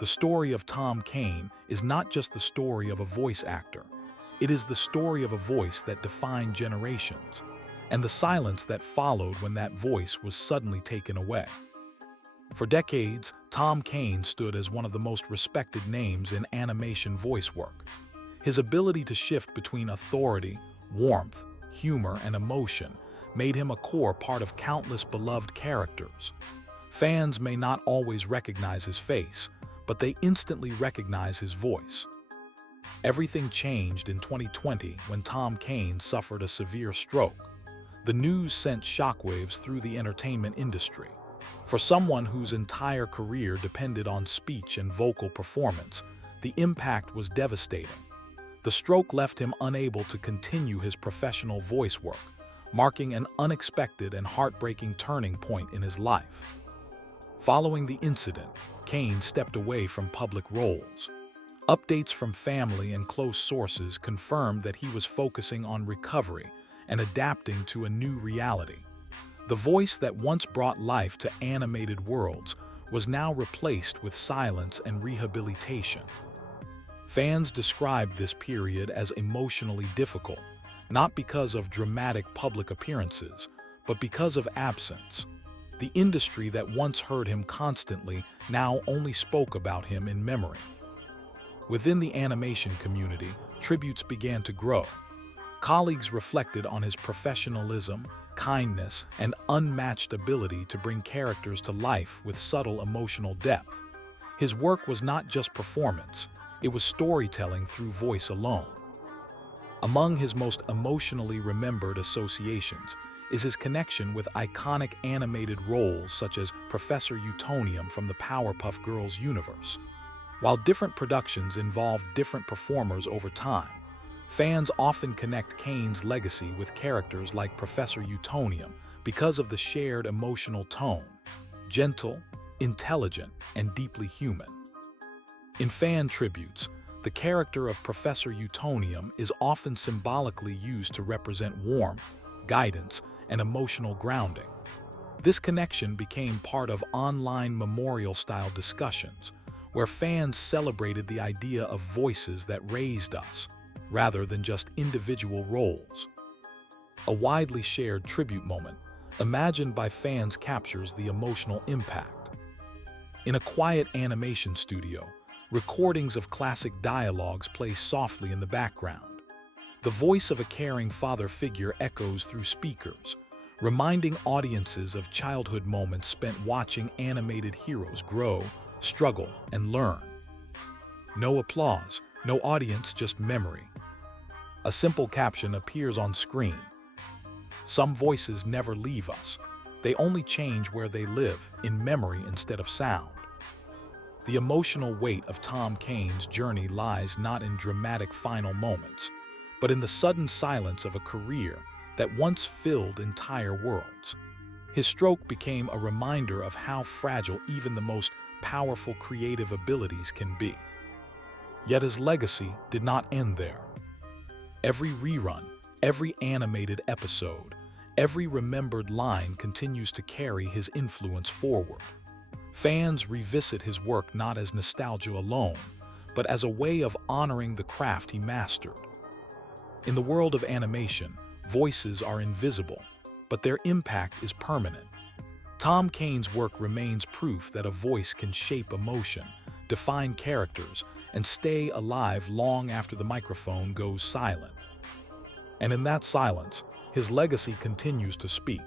The story of Tom Kane is not just the story of a voice actor. It is the story of a voice that defined generations, and the silence that followed when that voice was suddenly taken away. For decades, Tom Kane stood as one of the most respected names in animation voice work. His ability to shift between authority, warmth, humor, and emotion made him a core part of countless beloved characters. Fans may not always recognize his face, but they instantly recognize his voice. Everything changed in 2020 when Tom Kane suffered a severe stroke. The news sent shockwaves through the entertainment industry. For someone whose entire career depended on speech and vocal performance, the impact was devastating. The stroke left him unable to continue his professional voice work, marking an unexpected and heartbreaking turning point in his life. Following the incident, Kane stepped away from public roles. Updates from family and close sources confirmed that he was focusing on recovery and adapting to a new reality. The voice that once brought life to animated worlds was now replaced with silence and rehabilitation. Fans described this period as emotionally difficult, not because of dramatic public appearances, but because of absence. The industry that once heard him constantly now only spoke about him in memory. Within the animation community, tributes began to grow. Colleagues reflected on his professionalism, kindness, and unmatched ability to bring characters to life with subtle emotional depth. His work was not just performance, it was storytelling through voice alone. Among his most emotionally remembered associations is his connection with iconic animated roles such as Professor Utonium from the Powerpuff Girls universe. While different productions involved different performers over time, fans often connect Kane's legacy with characters like Professor Utonium because of the shared emotional tone, gentle, intelligent, and deeply human. In fan tributes, the character of Professor Utonium is often symbolically used to represent warmth, guidance, and emotional grounding. This connection became part of online memorial-style discussions, where fans celebrated the idea of voices that raised us, rather than just individual roles. A widely shared tribute moment, imagined by fans, captures the emotional impact. In a quiet animation studio, recordings of classic dialogues play softly in the background. The voice of a caring father figure echoes through speakers, reminding audiences of childhood moments spent watching animated heroes grow, struggle, and learn. No applause, no audience, just memory. A simple caption appears on screen. Some voices never leave us. They only change where they live, in memory instead of sound. The emotional weight of Tom Kane's journey lies not in dramatic final moments, but in the sudden silence of a career that once filled entire worlds. His stroke became a reminder of how fragile even the most powerful creative abilities can be. Yet his legacy did not end there. Every rerun, every animated episode, every remembered line continues to carry his influence forward. Fans revisit his work not as nostalgia alone, but as a way of honoring the craft he mastered. In the world of animation, voices are invisible, but their impact is permanent. Tom Kane's work remains proof that a voice can shape emotion, define characters, and stay alive long after the microphone goes silent. And in that silence, his legacy continues to speak.